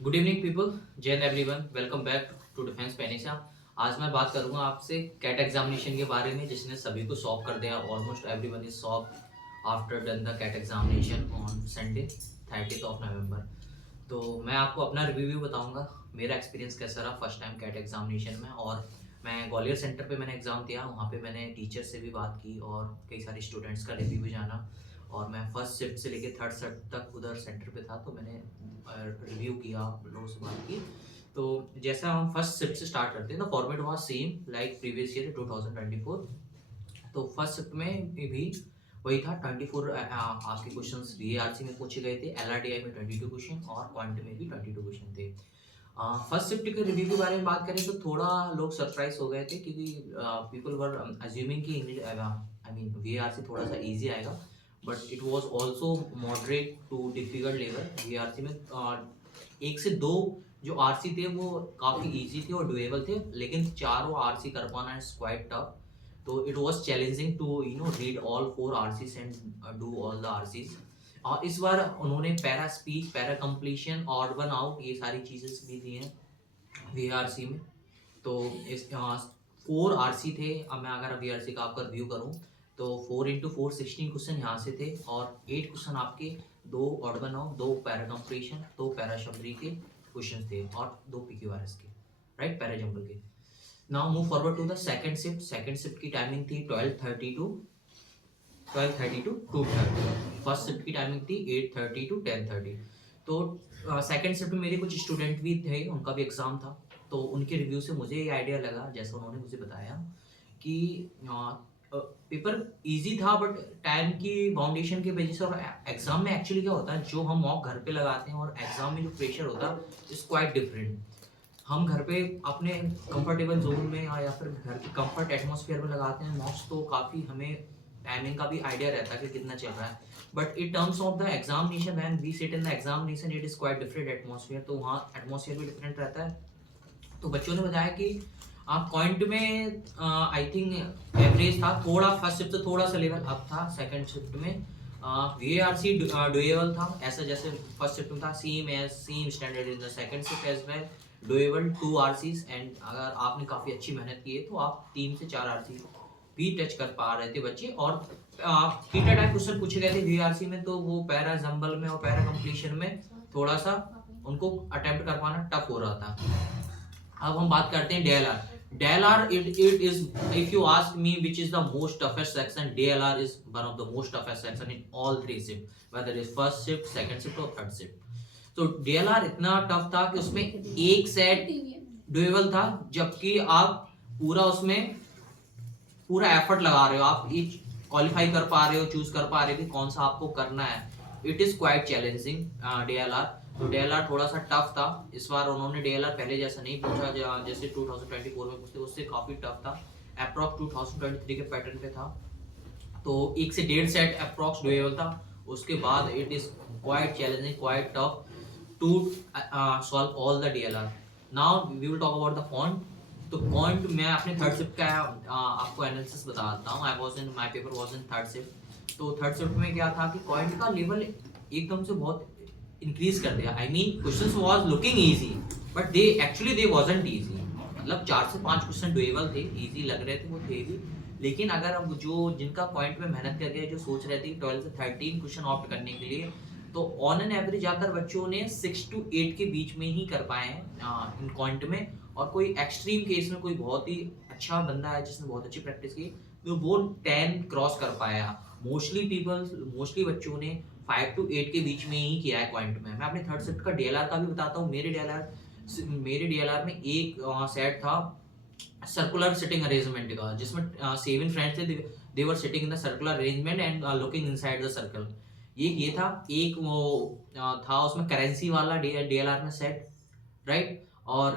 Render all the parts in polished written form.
Good evening people, Jai Hind everyone, welcome back to defence पेनिसा। आज मैं बात करूंगा आपसे कैट एग्जामिनेशन के बारे में जिसने सभी को सॉल्व कर दिया। Almost everyone is solve after done the CAT examination on Sunday 30th of November. तो मैं आपको अपना रिव्यू बताऊंगा, मेरा एक्सपीरियंस कैसा रहा फर्स्ट टाइम कैट एग्जामिनेशन में। और मैं ग्वालियर सेंटर पे मैंने एग्ज़ाम दिया, वहाँ पे मैंने टीचर से भी बात की और कई सारे स्टूडेंट्स का रिव्यू भी जाना। और मैं फर्स्ट शिफ्ट से लेके थर्ड शिफ्ट तक उधर सेंटर पे था, तो मैंने रिव्यू किया, लोगों से बात की। तो जैसा हम फर्स्ट शिफ्ट से स्टार्ट करते हैं ना, format was same like previous year 2024। तो फर्स्ट शिफ्ट में भी वही था, 24 आपके क्वेश्चंस वीएआरसी में पूछे गए थे, एलआरडीआई में 22 क्वेश्चन और क्वांट में भी 22 क्वेश्चन थे। फर्स्ट शिफ्ट के रिव्यू के बारे में बात करें तो थोड़ा लोग सरप्राइज हो गए थे क्योंकि पीपल वर अज्यूमिंग कि आई मीन वीएआरसी थोड़ा सा इजी आएगा, but it was also moderate to difficult level. VRC में एक से दो जो आरसी थे वो काफ़ी इजी थे और डुएबल थे, लेकिन चारों आरसी कर पाना इज क्वाइट टफ। तो it was challenging to read all 4 RCs and do all the RCs. और इस बार उन्होंने para speech, para completion, odd one out, ये सारी चीज़ें भी दी हैं वीआरसी में। तो इस 4 आरसी थे। अब मैं अगर वीआरसी का आपका रिव्यू करूं तो 4 into 4 16 क्वेश्चन यहाँ से थे और 8 क्वेश्चन आपके, 2 odd one out, 2 para completion, 2 para Shabari के क्वेश्चन थे और 2 पीक्यूआरएस के, राइट, पैरा जंगल के। Now move forward to the second shift. Second shift की टाइमिंग थी 12:30 टू 2:30। फर्स्ट शिफ्ट की टाइमिंग थी 8:30 टू 10:30। तो सेकंड शिफ्ट में मेरे कुछ स्टूडेंट भी थे, उनका भी एग्ज़ाम था। तो उनके रिव्यू से मुझे ये आइडिया लगा, जैसा उन्होंने मुझे बताया, कि पेपर इजी था बट टाइम की बाउंडेशन की वजह से। और एग्ज़ाम में एक्चुअली क्या होता है, जो हम मॉक घर पे लगाते हैं और एग्ज़ाम में जो प्रेशर होता है इज़ क्वाइट डिफरेंट। हम घर पे अपने कंफर्टेबल जोन में या फिर घर के कंफर्ट एटमॉस्फेयर में लगाते हैं मॉक्स, तो काफ़ी हमें टाइमिंग का भी आइडिया रहता है कि कितना चल रहा है। But in terms of the examination, when we sit in the examination, it is quite different atmosphere, तो वहाँ एटमॉस्फेयर भी डिफरेंट रहता है। तो बच्चों ने बताया कि पॉइंट में आई थिंक एवरेज था, थोड़ा फर्स्ट शिफ्ट से थोड़ा सा लेवल अप था। सेकंड शिफ्ट में वीएआरसी डुएबल था, ऐसा जैसे फर्स्ट शिफ्ट में था, same standard in the second shift as well, doable 2 RCs. And अगर आपने काफ़ी अच्छी मेहनत की है तो आप 3 से 4 आरसी भी टच कर पा रहे थे बच्चे। और टीटा टाइप क्वेश्चन पूछे गए थे वीआरसी में, तो वो पैरा जंबल में और पैरा कंप्लीशन में थोड़ा सा उनको अटेम्प्ट कर पाना टफ हो रहा था। अब हम बात करते हैं DLR। DLR, it is, if you ask me which is the most toughest section, DLR is one of the most toughest section in all 3 shift, whether it is first shift, second shift और third shift। तो DLR इतना tough था कि उसमें एक set doable था, जबकि आप पूरा उसमें पूरा एफर्ट लगा रहे हो, आप ईच क्वालिफाई कर पा रहे हो, चूज कर पा रहे हो कि कौन सा आपको करना है। It is quite challenging DLR। तो DLR थोड़ा सा टफ था। इस बार उन्होंने DLR पहले जैसा नहीं पूछा, जैसे 2024 में पूछते, उससे काफी टफ था। अप्रॉक्स 2023 के पैटर्न पे था। तो 1 से 1.5 सेट अप्रॉक्स डुएबल था। उसके बाद it is quite challenging, quite tough to solve all the DLR। Now we will talk about the font. तो पॉइंट मैं अपने थर्ड शिफ्ट का आपको एनालिसिस बताता हूँ। I was in, my paper was in third shift. तो third shift में क्या था कि पॉइंट का लेवल एकदम से बहुत इंक्रीज कर दिया। I mean questions was looking easy, but they actually they wasn't easy. मतलब 4 से 5 क्वेश्चन डुएबल थे, इजी लग रहे थे, वो थे भी। लेकिन अगर अब जो जिनका पॉइंट में मेहनत करके जो सोच रहे थे 12 से 13 क्वेश्चन ऑप्ट करने के लिए, तो ऑन एन एवरेज ज़्यादातर बच्चों ने 6 to 8 के बीच में ही कर पाए हैं इन क्वांट में। और कोई एक्सट्रीम केस में कोई बहुत ही अच्छा बंदा है जिसने बहुत अच्छी प्रैक्टिस की, तो वो 10 क्रॉस कर पाया। मोस्टली बच्चों ने 5 to 8 के बीच में ही किया है क्वांट में। मैं अपने थर्ड शिफ्ट का DLR का भी बताता हूँ। मेरे DLR में एक सेट था सर्कुलर सिटिंग अरेंजमेंट का, जिसमें 7 फ्रेंड्स थे। They were sitting in the circular arrangement and looking inside the circle. ये था एक वो था उसमें करेंसी वाला DLR में सेट, राइट। और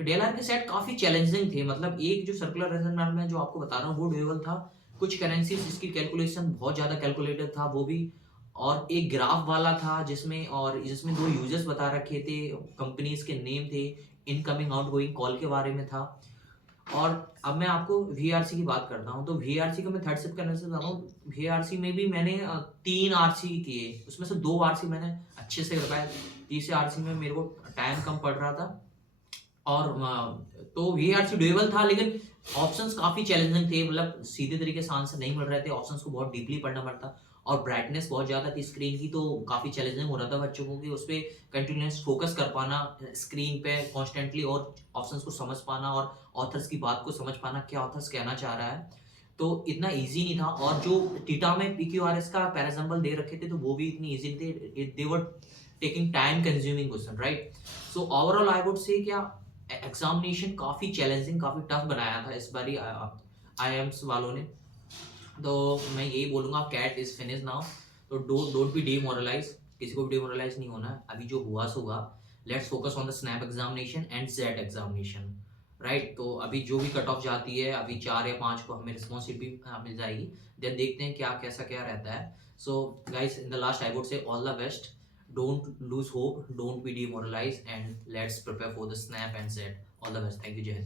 DLR के सेट काफी चैलेंजिंग थे। मतलब एक जो सर्कुलर अरेंजमेंट में जो आपको बता रहा हूँ वो डुएबल था। कुछ करेंसी जिसकी कैलकुलेशन बहुत ज्यादा कैलकुलेटेड था वो भी। और एक ग्राफ वाला था जिसमें 2 यूजर्स बता रखे थे, कंपनीज के नेम थे, इनकमिंग आउटगोइंग कॉल के बारे में था। और अब मैं आपको वीआरसी की बात करता हूँ। तो वीआरसी को मैं थर्ड शिफ्ट करने से बताता हूँ। वीआरसी में भी मैंने 3 आरसी किए, उसमें से 2 आरसी मैंने अच्छे से कर पाया। जीसीआरसी में मेरे को टाइम कम पड़ रहा था और तो वीआरसी डुएबल था, लेकिन ऑप्शंस काफी चैलेंजिंग थे, मतलब सीधे तरीके से आंसर नहीं मिल रहे थे, ऑप्शंस को बहुत डीपली पढ़ना पड़ता और ब्राइटनेस बहुत ज्यादा थी स्क्रीन की, तो काफी चैलेंजिंग हो रहा था बच्चों को कि उस पर कंटिन्यूस फोकस कर पाना स्क्रीन पे कॉन्स्टेंटली और ऑप्शंस को समझ पाना और ऑथर्स की बात को समझ पाना, क्या ऑथर्स कहना चाह रहा है। तो इतना इजी नहीं था, और जो टीटा में पीक्यूआरएस का पैराजम्बल दे रखे थे तो वो भी इतनी इजी थे, they were taking time consuming question, right. So overall I would say क्या एग्जामिनेशन काफी चैलेंजिंग, काफी टफ बनाया था इस बारी आईएम्स वालों ने। तो मैं यही बोलूंगा, कैट इज फिनिश नाउ, तो डोंट बी डीमोरलाइज, किसी को भी डीमोरलाइज नहीं होना है, अभी जो हुआ सो हुआ। Let's focus on the snap examination and Z examination, right. तो अभी जो भी कट ऑफ जाती है, अभी 4 या 5 को हमें रिस्पॉन्सिबिलिटी मिल जाएगी, देन देखते हैं क्या कैसा क्या रहता है। So guys, in the last I would से all the best, don't lose hope, don't be demoralized, and let's prepare for the snap and set. All the best. Thank you, Jay.